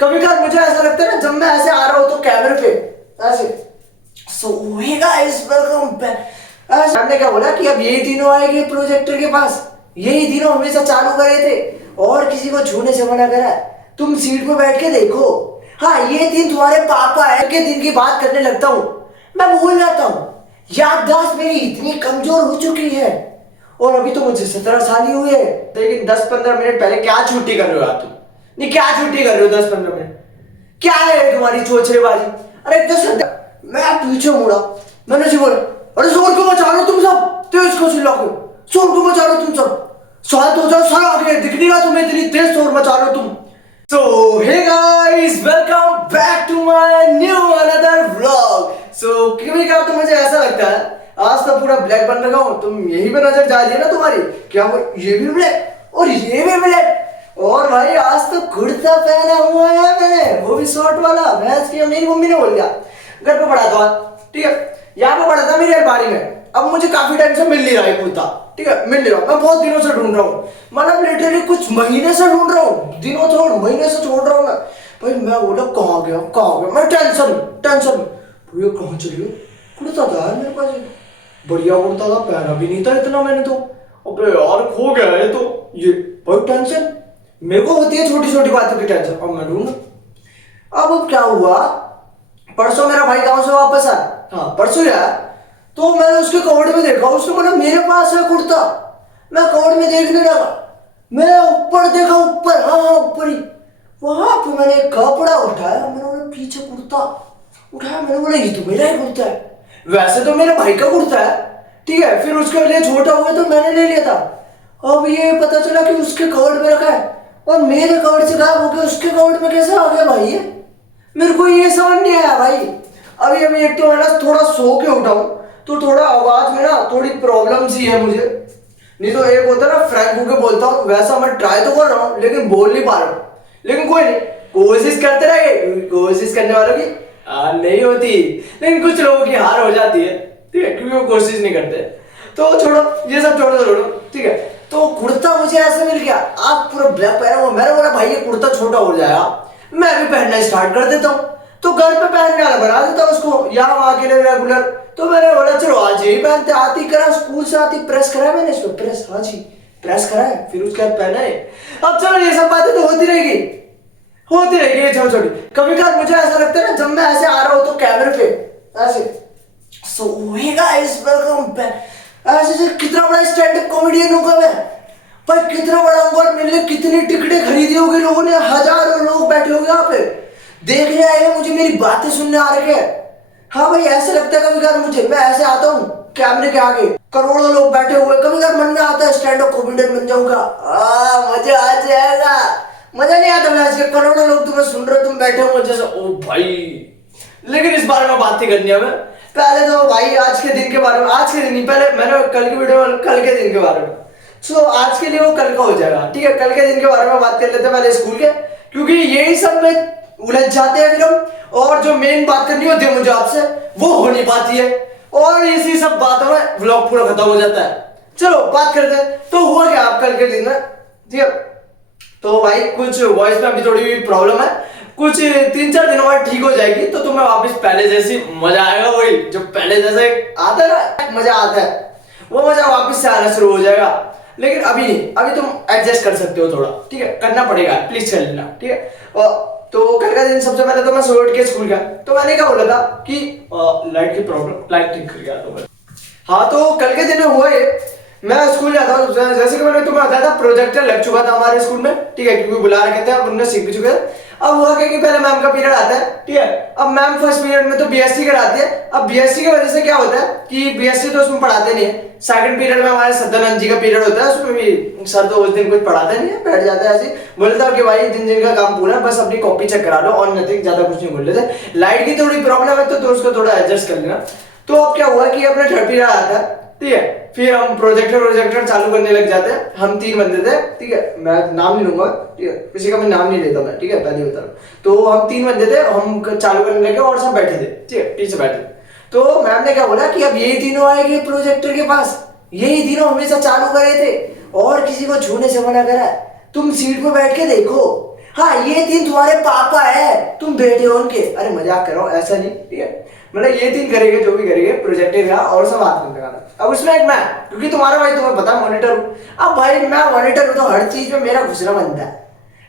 कभी कभार मुझे ऐसा लगता है ना, जब मैं ऐसे आ रहा हूँ तो कैमरे पे ऐसे सो हे गाइस वेलकम बैक। हमने क्या बोला कि अब यही तीनों आएंगे प्रोजेक्टर के पास, यही तीनों हमेशा चालू करे थे और किसी को छूने से मना करा है। तुम सीट पे बैठ के देखो। हाँ, ये दिन तुम्हारे पापा है के दिन की बात करने लगता हूँ, मैं भूल जाता हूँ। याददाश्त मेरी इतनी कमजोर हो चुकी है। और अभी तो मुझे 17 साल ही हुए हैं, लेकिन 10-15 मिनट पहले क्या छुट्टी कर रहे हो यार तुम? नहीं, क्या छुट्टी कर रहे हो 10-15 मिनट? क्या है तुम्हारी चोचलेबाजी? अरे एक तो सत्या, मैं पीछे मुड़ा, मैंने जी बोला अरे जोर को मचा लो तुम सब, तेज को चिल्ला के जोर को मचा लो तुम सब, शांत हो जाओ सारा, आगे दिख नहीं रहा तुम्हें, इतनी तेज शोर मचा लो तुम। So hey guys, welcome back to my new another vlog. So कभी कभार तो मुझे ऐसा लगता है आज तो पूरा ब्लैक बन रखा हूँ, तुम यही पे नजर जा रही है ना तुम्हारी, क्या वो ये भी ब्लैक और ये भी ब्लैक, और भाई आज तो कुर्ता पहना हुआ है मैंने, वो भी शॉर्ट वाला। भैंस की मेरी मम्मी ने बोल दिया, घर पे पड़ा था, ठीक है, यहाँ पे पड़ा था मेरी अलमारी में। अब मुझे काफी टाइम से मिल नहीं रहा है कुर्ता, ठीक है, मिल नहीं रहा, मैं बहुत दिनों से ढूंढ रहा हूँ, मतलब लिटरली कुछ महीने से ढूंढ रहा हूँ, दिनों छोड़ महीने से छोड़ रहा हूँ मैं। भाई मैं बोला कहाँ गया, मैं टेंशन भैया कहाँ चली गई? कुर्ता था मेरे पास, बढ़िया कुर्ता था, पहना भी नहीं था इतना मैंने तो, अबे यार खो गया है तो ये। भाई टेंशन मेरे को होती है छोटी छोटी बातों की टेंशन, अब मैं ढूंढ। अब क्या हुआ, परसों मेरा भाई गांव से वापस आया, हाँ परसों यार, तो मैंने उसके कवर्ड में देखा, उसने बोला मेरे पास है कुर्ता। मैं कवर्ड में देखने लगा, मैं ऊपर देखा, ऊपर, हाँ ऊपर ही, वहां पे मैंने एक कपड़ा उठाया, मैंने बोला पीछे कुर्ता उठाया, मैंने बोला ये तो मेरा ही कुर्ता है, वैसे तो मेरे भाई का कुर्ता है, ठीक है, फिर उसके लिए छोटा हुआ तो मैंने ले लिया था। अब ये पता चला कि उसके कवर्ड में रखा है और मेरे कवर्ड से गायब हो गया, उसके कवर्ड में कैसे आ गया भाई ये? मेरे को ये समझ नहीं आया भाई। अभी एक तो है ना, थोड़ा सो के उठाऊं तो थोड़ा आवाज में ना थोड़ी प्रॉब्लम सी है मुझे, नहीं तो एक होता है ना फ्रैंक होके बोलता हूँ, वैसा मैं ट्राई तो कर रहा हूँ लेकिन बोल नहीं पा रहा हूँ। लेकिन कोई नहीं, कोशिश करते रहे, कोशिश करने वालों की हार नहीं होती, लेकिन कुछ लोगों की हार हो जाती है, ठीक है, क्योंकि वो कोशिश नहीं करते। तो छोड़ो ये सब, छोड़ो, ठीक है। तो कुर्ता मुझे ऐसे मिल गया, आज पूरा ब्लैक पहना हुआ, मैंने बोला भाई ये कुर्ता छोटा हो जाएगा, मैं भी पहनना स्टार्ट कर देता हूँ, तो घर पे पहनने वाला बना देता हूँ उसको, यहाँ वहां के लिए रेगुलर। तो मैंने बोला चलो आज यही पहनते, आती करा स्कूल से आती प्रेस करा मैंने इसको, प्रेस, हाँ जी प्रेस करा है, फिर उसके बाद पहना है। अब चलो ये सब बातें तो होती रहेगी छोटी छोटी। कभी कभार मुझे ऐसा लगता है ना, जब मैं ऐसे आ रहा हूँ तो कैमरे पे ऐसे सो हे गाइस वेलकम बैक, ऐसे कितना बड़ा स्टैंड अप कॉमेडियन होगा मैं भाई, कितना बड़ा होगा, और मेरे लिए कितनी टिकटें खरीदी होगी लोगों ने, हजारों लोग बैठे होंगे यहाँ पे देखने आए हैं मुझे, मेरी बातें सुनने आ रहे हैं। हाँ भाई ऐसे लगता है कभी कभार मुझे, मैं ऐसे आता हूँ कैमरे के आगे, करोड़ों लोग बैठे हुए, कभी कभार मन में आता है स्टैंड अप कॉमेडियन बन जाऊंगा, मजा आ जाएगा। मजा नहीं आता मैं, ऐसे करोड़ों लोग तुम्हें सुन रहे, तुम बैठे हो जैसे, ओ भाई। लेकिन इस बारे में बात नहीं करनी है हमें, पहले तो भाई आज के दिन के बारे में, आज के दिन नहीं, पहले मैंने कल की वीडियो में कल के दिन के बारे में, सो आज के लिए वो कल का हो जाएगा, ठीक है। कल के दिन के बारे में बात कर लेते हैं पहले स्कूल के, क्योंकि यही सब में उलझ जाते हैं फिर हम, और जो मेन बात करनी होती है मुझे आपसे वो हो नहीं पाती है, और इसी सब बातों में व्लॉग पूरा खत्म हो जाता है। चलो बात करते हैं, तो हुआ क्या आप कल के दिन में, ठीक है। तो भाई कुछ वॉइस में अभी थोड़ी प्रॉब्लम है, कुछ 3-4 दिनों बाद ठीक हो जाएगी, तो तुम्हें वापस पहले जैसी मजा आएगा, वही जो पहले जैसे आता है ना मजा आता है, वो मजा वापस से आना शुरू हो जाएगा। लेकिन अभी नहीं, अभी तुम एडजस्ट कर सकते हो थोड़ा, ठीक है, करना पड़ेगा, प्लीज कर लेना, ठीक है। तो कल का दिन सबसे पहले तो मैं सुबह उठ के स्कूल गया, तो मैंने क्या बोला था कि लाइट की प्रॉब्लम, लाइट ठीक कर गया तो हाँ, तो कल के दिन में हुआ ये, मैं स्कूल जाता हूँ, जैसे कि मैंने तुम्हें बताया था प्रोजेक्टर लग चुका था हमारे स्कूल में, ठीक है, क्योंकि बुला रखे थे, अब उन्होंने सीख भी चुके थे। अब हुआ क्या कि पहले मैम का पीरियड आता है, ठीक है, अब मैम फर्स्ट पीरियड में तो बीएससी कराती है। अब बीएससी की वजह से क्या होता है कि बीएससी तो उसमें पढ़ाते नहीं है, सेकंड पीरियड में हमारे सत्यानंद जी का पीरियड होता है, उसमें भी सर तो उस दिन कुछ पढ़ाते नहीं है, बैठ जाता है ऐसे, बोलता है कि भाई जिन जिन का काम पूरा बस अपनी कॉपी चेक करा लो और नथिंग, ज्यादा कुछ नहीं बोल लेते। लाइट की थोड़ी प्रॉब्लम है तो उसको थोड़ा एडजस्ट कर लेना। तो अब क्या हुआ कि अपना थर्ड पीरियड आता है, ठीक है, फिर हम प्रोजेक्टर चालू करने लग जाते हैं, हम 3 बंदे थे, ठीक है, मैं नाम नहीं लूंगा, ठीक है, किसी का मैं नाम नहीं लेता मैं, ठीक है, पहले बता रहा हूँ। तो हम 3 बंदे थे, हम चालू करने लगे और सब बैठे थे, ठीक है, पीछे बैठे थे। तो मैम ने क्या बोला कि अब यही तीनों आएंगे प्रोजेक्टर के पास, यही तीनों हमेशा चालू करे थे और किसी को छूने से मना करा है, तुम सीट पे बैठ के देखो। हाँ ये 3 तुम्हारे पापा है, तुम बेटे हो उनके। अरे मजाक कर रहा हूँ, ऐसा नहीं, ठीक है। मतलब ये 3 करेंगे जो भी करेंगे, प्रोजेक्टर का और सब हाथ में लगाना। अब उसमें एक मैं, क्योंकि तुम्हारा भाई तुम्हें पता मॉनिटर हूँ। अब भाई मैं मॉनिटर हूँ तो हर चीज में मेरा घुसना बनता है,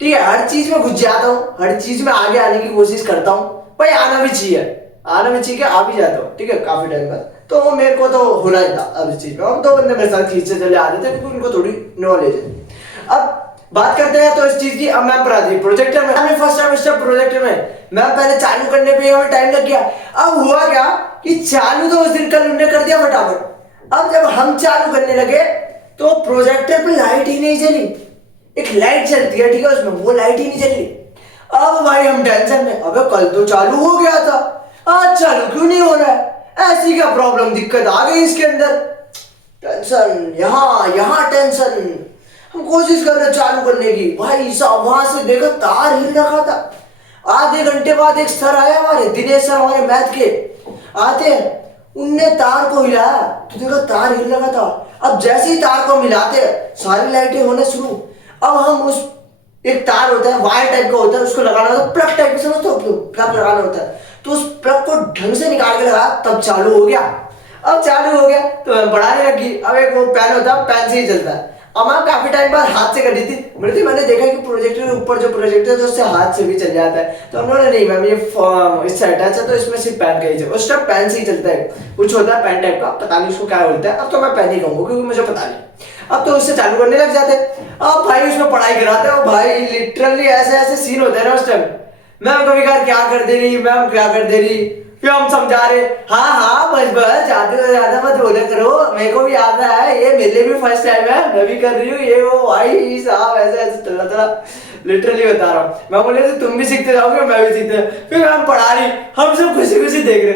ठीक है। हर चीज में घुस जाता हूँ, हर चीज में आगे आने की कोशिश करता हूँ। भाई आना भी चाहिए, आना भी चाहिए, आ भी जाता हूँ, ठीक है, काफी टाइम बाद। तो मेरे को तो होना ही था अब इस चीज में। अब 2 बंदे मेरे साथ खींचते चले आ रहे थे क्योंकि उनको थोड़ी नॉलेज है। अब बात करते हैं तो इस चीज की। अब मैम पढ़ाती प्रोजेक्टर में, हमें फर्स्ट सेमेस्टर प्रोजेक्टर में मैम पहले चालू करने पे हमें टाइम लग गया। अब हुआ क्या कि चालू तो उस दिन कल उन्होंने कर दिया फटाफट। अब जब हम चालू करने लगे तो प्रोजेक्टर पे लाइट ही नहीं जली। एक लाइट चलती है, ठीक है, उसमें वो लाइट ही नहीं चली। अब भाई हम टेंशन में, अबे कल तो चालू हो गया था, आज चालू क्यों नहीं हो रहा है, ऐसी क्या प्रॉब्लम, दिक्कत आ गई इसके अंदर। टेंशन यहाँ टेंशन। हम कोशिश कर रहे चालू करने की, भाई साहब वहां से देखा तार हिल रखा था। आधे घंटे बाद एक सर आया, हमारे दिनेश सर, हमारे मैथ के आते हैं, उनने तार को हिलाया तो देखा तार हिल रखा था। अब जैसे ही तार को मिलाते सारी लाइटें होने शुरू। अब हम उस, एक तार होता है वायर टाइप का होता है, उसको लगाना होता है, प्लग टाइप का, समझते हो, प्लग लगाना होता है। तो उस प्लग को ढंग से निकाल के लगा, तब चालू हो गया। अब चालू हो गया तो मैं पढ़ाने लगी। अब एक वो पेन होता है, पेन से ही चलता है। अब मैं काफी टाइम बाद हाथ से कर दी थी, मैंने देखा कि प्रोजेक्टर के ऊपर जो प्रोजेक्टर है उससे हाथ से भी चल जाता है। तो हम लोगों ने, नहीं मैम ये इससे अटैच है तो इसमें सिर्फ पेन का ही चलता है। उस टाइम पेन से ही चलता है, कुछ होता है पेन टाइप का, पता नहीं उसको क्या बोलता है। अब तो मैं पेन ही कहूंगा क्योंकि मुझे पता नहीं। अब तो उससे चालू करने लग जाते। अब भाई उसमें पढ़ाई कराते हो, भाई लिटरली ऐसे ऐसे सीन होते हैं ना उस टाइम। मैम कभी कभार क्या कर दे रही, मैम क्या कर दे रही, फिर हम समझा रहे, हाँ बस बस ज्यादा से ज्यादा मत बोला करो, मेरे को भी आता है, ये मेरे भी फर्स्ट टाइम है, मैं भी कर रही हूँ ये वो। भाई साहब ऐसे ऐसे चल रहा था, लिटरली बता रहा हूँ। मैं बोले तुम भी सीखते जाओगे, मैं भी सीखते। फिर मैम पढ़ा रही, हम सब खुशी खुशी देख रहे।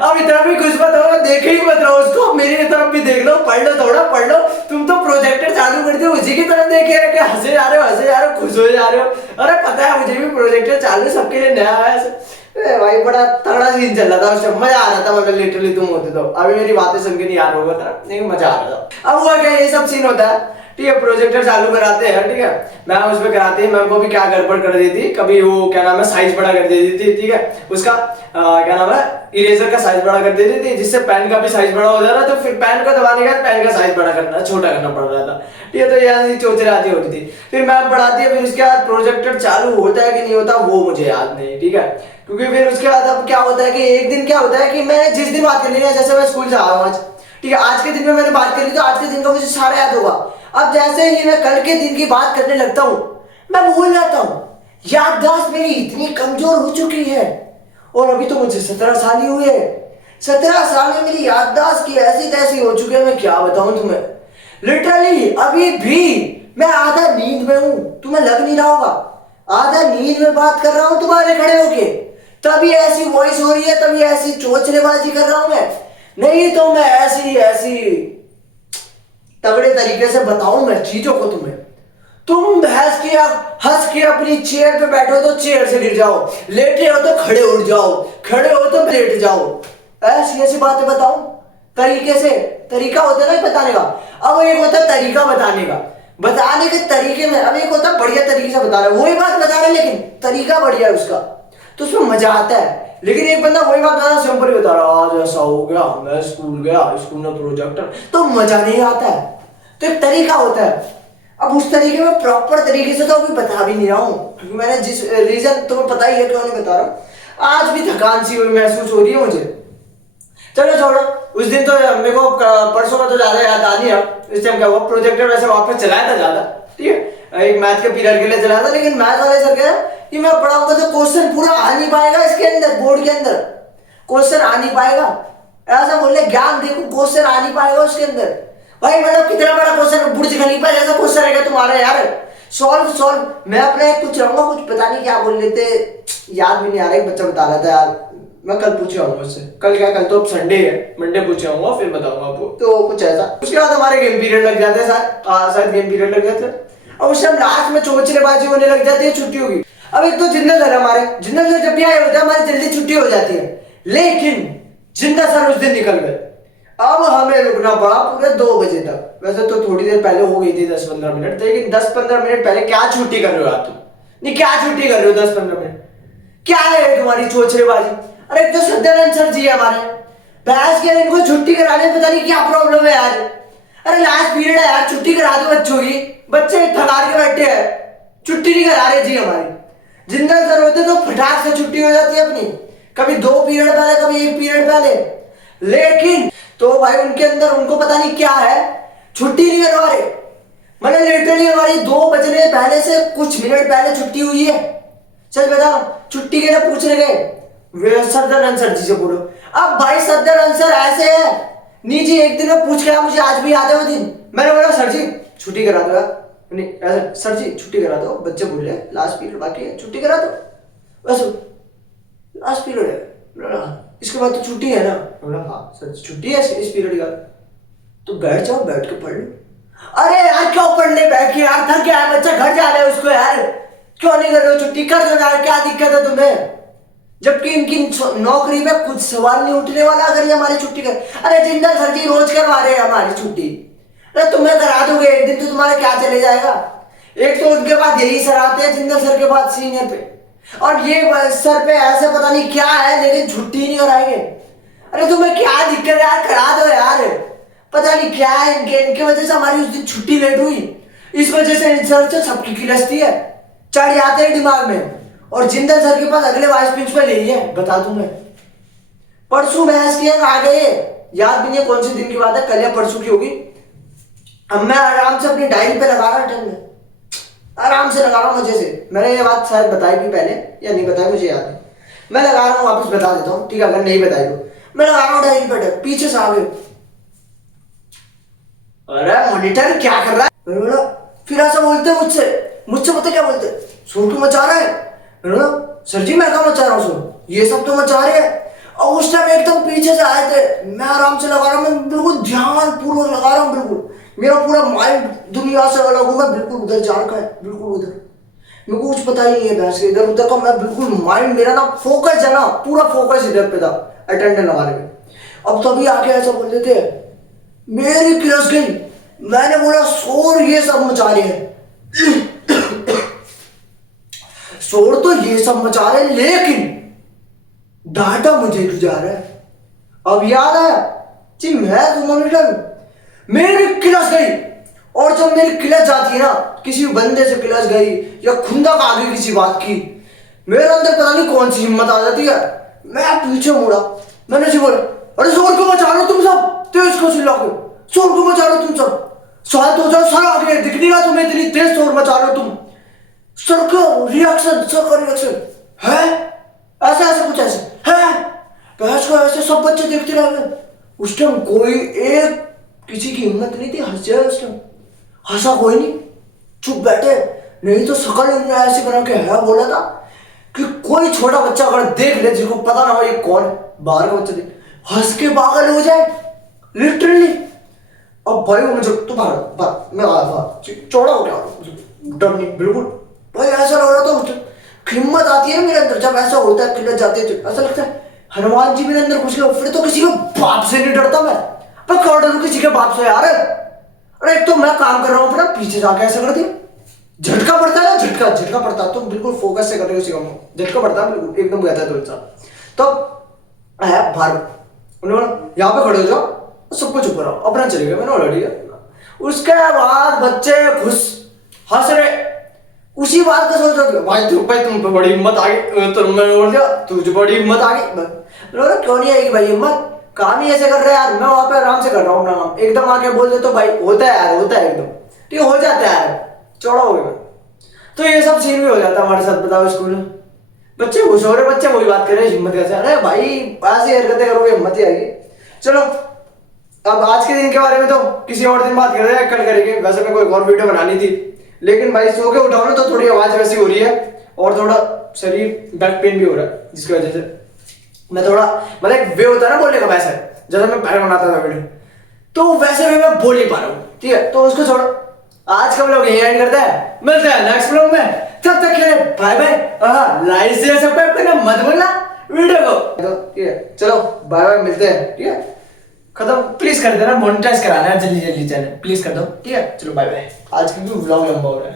अब इतना भी खुश मत हो, देखे ही मत रहो उसको, मेरी तरफ भी देख लो, पढ़ लो, थोड़ा पढ़ लो। तुम तो प्रोजेक्टर चालू कर दियो, उसी की तरफ देखे रहे कि हंसे जा रहे हो, हंसे जा रहे हो, खुश हो जा रहे हो। अरे पता है मुझे भी प्रोजेक्टर चालू सबके लिए नया है ऐसे। भाई बड़ा तगड़ा सीन चल रहा था उस टाइम, मजा आ रहा था। मतलब लिटरली तुम होते तो अभी मेरी बातें सुन के नहीं याद होगा था, लेकिन मजा आ रहा था। अब हुआ क्या, ये सब सीन होता है, ठीक है। प्रोजेक्टर चालू कराते हैं, ठीक है, मैम उसमें कराती है। मैम को भी क्या गड़बड़ कर देती, कभी वो क्या नाम है साइज बड़ा कर देती थी, ठीक है, उसका क्या नाम है इरेजर का साइज बड़ा कर देती थी, जिससे पेन का भी साइज बड़ा हो जा रहा था। तो फिर पेन को दबाने का पेन का साइज बड़ा करना, छोटा करना पड़ रहा था, ठीक है। तो ये चोचलाती होती थी। फिर मैम पढ़ाती है, फिर उसके बाद प्रोजेक्टर चालू होता है कि नहीं होता वो मुझे याद नहीं, ठीक है। क्योंकि फिर उसके बाद अब क्या होता है कि एक दिन क्या होता है कि मैं जिस दिन बात कर ली ना, जैसे मैं स्कूल से आया हूँ आज, ठीक है, आज के दिन में मैंने बात करी तो आज के दिन का मुझे सारा याद होगा। अब जैसे ही मैं कल के दिन की बात करने लगता हूँ मैं भूल जाता हूँ। याददाश्त मेरी इतनी कमजोर हो चुकी है, और अभी तो मुझे 17 साल ही हुए हैं। 17 साल में मेरी याददाश्त की ऐसी तैसी हो चुकी है, मैं क्या बताऊं तुम्हें। लिटरली अभी भी मैं आधा नींद में हूं, तुम्हें लग नहीं रहा होगा। आधा नींद में बात कर रहा हूं तुम्हारे खड़े होके, तभी ऐसी वॉइस हो रही है, तभी ऐसी चोचलेबाजी कर रहा हूं मैं। नहीं तो मैं ऐसी ऐसी तगड़े तरीके से बताऊं मैं चीजों को तुम्हें। तुम हंस के अपनी चेयर पे बैठो तो चेयर से गिर जाओ, लेटे हो तो खड़े उठ जाओ, खड़े हो तो लेट जाओ, ऐसी ऐसी बातें बताऊं तरीके से। तरीका होता है ना बताने का। अब एक होता है तरीका बताने के तरीके में, अब एक होता है बढ़िया तरीके से बता रहा है, वही बात बता रहा है लेकिन तरीका बढ़िया है उसका, तो उसमें मजा आता है। लेकिन एक बंदा वही बात बता सिंपल बता रहा, आज ऐसा हो गया, मैं स्कूल गया, स्कूल में प्रोजेक्टर, तो मजा नहीं आता है। तो एक तरीका होता है। अब उस तरीके में प्रॉपर तरीके से तो अभी बता भी नहीं रहा हूँ, क्योंकि मैंने जिस रीजन तुम्हें पता ही है क्यों नहीं बता रहा। आज भी थकान सी महसूस हो रही है मुझे। चलो छोड़ो, उस दिन तो मेरे को परसों का तो ज्यादा याद आ नहीं है। इस टाइम क्या हुआ, प्रोजेक्टर वैसे वापस चलाया था ज्यादा, ठीक है, एक मैथ के पीरियड के लिए चलाया था। लेकिन मैथ वाले सर क्या कि मैं पढ़ाऊंगा तो क्वेश्चन पूरा आ नहीं पाएगा, इसके अंदर बोर्ड के अंदर क्वेश्चन आ नहीं पाएगा, ऐसा बोले ज्ञान देखो क्वेश्चन आ नहीं पाएगा उसके अंदर। भाई मतलब कितना बड़ा क्वेश्चन, बुर्ज खलीफा जैसा क्वेश्चन है तुम्हारा यार, सॉल्व। मैं अपने कुछ रहूंगा, कुछ पता नहीं क्या बोल लेते, याद भी नहीं आ रहा। एक बच्चा बता रहा था यार, मैं कल पूछ आऊंगा उससे, कल क्या, कल तो संडे है, मंडे पूछ आऊंगा फिर बताऊंगा आपको। तो कुछ ऐसा। उसके बाद हमारे गेम पीरियड लग जाते हैं, शायद गेम पीरियड लग जाते हैं, और उस टाइम लास्ट में चोचलेबाजी होने लग जाती है छुट्टियों की। अब एक तो जिंदा सर हमारे, जिंदा सर जब भी आए होते हैं हमारी जल्दी छुट्टी हो जाती है, लेकिन जिंदा सर उस दिन निकल गए। अब हमें रुकना पड़ा पूरे 2 बजे तक। वैसे तो थोड़ी देर पहले हो गई थी 10-15 मिनट, लेकिन 10-15 मिनट पहले क्या छुट्टी कर रहे हो आप तुम, नहीं क्या छुट्टी कर रहे हो 10-15 मिनट? क्या है तुम्हारी चोचलेबाजी? अरे एक तो सत्यानंद सर जी है हमारे, बहस के इनको छुट्टी कराने में पता नहीं क्या प्रॉब्लम है यार। अरे लास्ट पीरियड है यार, छुट्टी करा दो बच्चों की, बच्चे थका के बैठे हैं, छुट्टी नहीं करा रहे जी हमारी। जिंदल सर होते तो फटाक से छुट्टी हो जाती है अपनी, कभी 2 पीरियड पहले कभी 1 पीरियड पहले। लेकिन तो भाई उनके अंदर उनको पता नहीं क्या है, छुट्टी नहीं करवा रहे। मतलब लिटरली हमारी 2 बजने पहले से कुछ मिनट पहले छुट्टी हुई है। सच बताओ, छुट्टी के लिए पूछने गए सत्यानंद सर जी से बोलो। अब भाई सत्यानंद सर ऐसे है, नहीं जी एक दिन में पूछ के मुझे आज भी याद है वो दिन, मैंने बोला सर जी छुट्टी करा दो यार, नहीं ऐसे सर जी छुट्टी करा दो, बच्चे बोल रहे हैं लास्ट पीरियड बाकी है छुट्टी करा दो, बस लास्ट पीरियड है, इसके बाद तो छुट्टी है ना। बोला हाँ सर छुट्टी है इस पीरियड का, तो बैठ जाओ, बैठ के पढ़ लो। अरे यार क्यों पढ़ने बैठ के यार, थक गया है बच्चा, घर जा रहे हो उसको यार, क्यों नहीं कर रहे हो छुट्टी? कर दो यार, क्या दिक्कत है तुम्हें? जबकि इनकी नौकरी में कुछ सवाल नहीं उठने वाला अगर ये हमारी छुट्टी कर। अरे जिंदल सर जी रोज करवा रहे हैं हमारी छुट्टी, अरे तुम्हें करा दोगे एक दिन तो तुम्हारा क्या चले जाएगा? एक तो उनके बाद यही सर आते हैं जिंदल सर के बाद सीनियर पे, और ये सर पे ऐसे पता नहीं क्या है लेकिन छुट्टी नहीं कराएंगे। अरे तुम्हें क्या दिक्कत है यार, करा दो यार, पता नहीं क्या है इनके वजह से हमारी उस दिन छुट्टी लेट हुई, इस वजह से सर से सबकी खिलस्ती है, चढ़ जाते हैं दिमाग में। और जिंदल सर के पास अगले वाइस प्रिंसिपल ले है, बता दूं मैं। परसों बहस किया आ गए, याद भी नहीं है कौन से दिन की बात है, कल या परसों की होगी। अब मैं आराम से अपनी डायरी पे लगा रहा टाइम में, आराम से लगा रहा हूँ मजे से। मैंने ये बात शायद बताई भी पहले या नहीं बताई मुझे याद नहीं, मैं लगा रहा हूँ वापस बता देता हूँ, ठीक है अगर नहीं बताई तो। मैं लगा रहा हूँ डायरी पे, पीछे से आ गए, अरे मॉनिटर क्या कर रहा है? मैंने बोला, फिर ऐसा बोलते मुझसे पता क्या बोलते, शोर क्यों मचा रहा है? मैंने बोला सर जी मैं कहाँ मचा रहा हूँ शोर, ये सब तो मचा रहे हैं। और उस टाइम एकदम पीछे से आए थे, मैं आराम से लगा रहा हूँ, मैं बिल्कुल ध्यान पूर्वक लगा रहा हूँ, बिल्कुल मेरा पूरा माइंड दुनिया से अलग हूँ, मैं बिल्कुल उधर जा रखा है, बिल्कुल उधर, मेरे को कुछ पता ही नहीं है बहस के इधर उधर का, मैं बिल्कुल माइंड मेरा ना फोकस है ना, पूरा फोकस इधर पे था अटेंडेंस लगाने में। अब तभी आके ऐसा बोल देते हैं, मेरी क्लास गई, मैंने बोला शोर ये सब मचा रहे हैं शोर तो ये सब मचा रहे हैं लेकिन डाटा मुझे जा रहा है। अब याद है जी मैं तो मॉनिटर, मेरी क्लास गई, और जब मेरी क्लास जाती है ना, किसी बंदे से क्लास गई या खुंदा आ गई किसी बात की, मेरे अंदर पता नहीं कौन सी हिम्मत आ जाती है, मैं पीछे मुड़ा, मैंने बोला अरे शोर क्यों मचा रहे हो तुम सब, तेज को चिल्ला के शोर क्यों मचा रहे हो तुम सब, शायद हो जाओ सर आगे, दिख नहीं रहा तुम्हें इतनी तेज शोर मचा रहे हो तुम। सर का रिएक्शन है ऐसे ऐसे कुछ ऐसे है, बहस को ऐसे सब बच्चे देखते रह गए। उस टाइम कोई एक किसी की हिम्मत नहीं थी हंस जाए, उस टाइम हंसा कोई नहीं, चुप बैठे, नहीं तो शकल इन्होंने ऐसे बना के है बोला था कि कोई छोटा बच्चा अगर देख ले जिसको पता ना हो ये कौन है, बाहर का बच्चा देख हंस के पागल हो जाए लिटरली। अब भाई वो मुझे तो मैं चौड़ा हो गया, डर नहीं बिल्कुल भाई, ऐसा लग रहा था हिम्मत आती है मेरे अंदर जब ऐसा होता है, खिलत जाते हैं ऐसा लगता है हनुमान जी मेरे अंदर घुस गए, फिर तो किसी के बाप से नहीं डरता मैं, पर क्यों डरूं किसी के बाप से यार? अरे एक तो मैं काम कर रहा हूँ अपना, पीछे जाके ऐसा कर दिया, झटका पड़ता है ना, झटका पड़ता तो बिल्कुल फोकस से करने को झटका पड़ता है बिल्कुल एकदम गया था तो इंसान। तो है बाहर उन्होंने यहाँ पे खड़े हो जाओ, सबको चुप कराओ, अपना चलेगा, मैंने ऑलरेडी है। उसके बाद बच्चे खुश हंस रहे, उसी बात का सोच रहे भाई तुम पे बड़ी हिम्मत आ गई, तो मैंने बोल दिया तुझे बड़ी हिम्मत आ गई, क्यों नहीं आएगी भाई हिम्मत, काम ही ऐसे कर रहे यार, मैं वहां पे आराम से कर रहा हूँ अपना काम, एकदम आके बोल दे तो भाई होता है यार, होता है एकदम ठीक हो जाता है यार, चौड़ा हो गया। तो ये सब सीन भी हो जाता है हमारे साथ, बताओ स्कूल में बच्चे खुश हो रहे, बच्चे वही बात कर रहे हैं हिम्मत कैसे, अरे भाई ऐसी हरकतें करोगे हिम्मत ही आएगी। चलो अब आज के दिन के बारे में तो किसी और दिन बात कर रहे हैं, कल करेंगे, वैसे मैं कोई और वीडियो बनानी थी लेकिन भाई सो के उठाओ ना तो थोड़ी आवाज वैसी हो रही है और थोड़ा शरीर बैक पेन भी हो रहा है, जिसकी वजह से मैं थोड़ा मतलब एक वे होता है ना बोलने का, वैसे जैसे मैं पहले बनाता था वीडियो तो वैसे भी मैं बोल नहीं पा रहा हूँ, ठीक है तो उसको छोड़ो, आज का व्लॉग यही एंड करते हैं, मिलते हैं नेक्स्ट व्लॉग में, तब तक के लिए bye bye. Like share subscribe करना मत भूलना वीडियो को, ठीक है चलो बाय बाय, मिलते हैं, ठीक है खत्म, प्लीज कर देना, मोनेटाइज कराना है जल्दी जल्दी चैनल प्लीज कर दो, ठीक है चलो बाय बाय। आज की भी व्लॉग लंबा हो रहा है।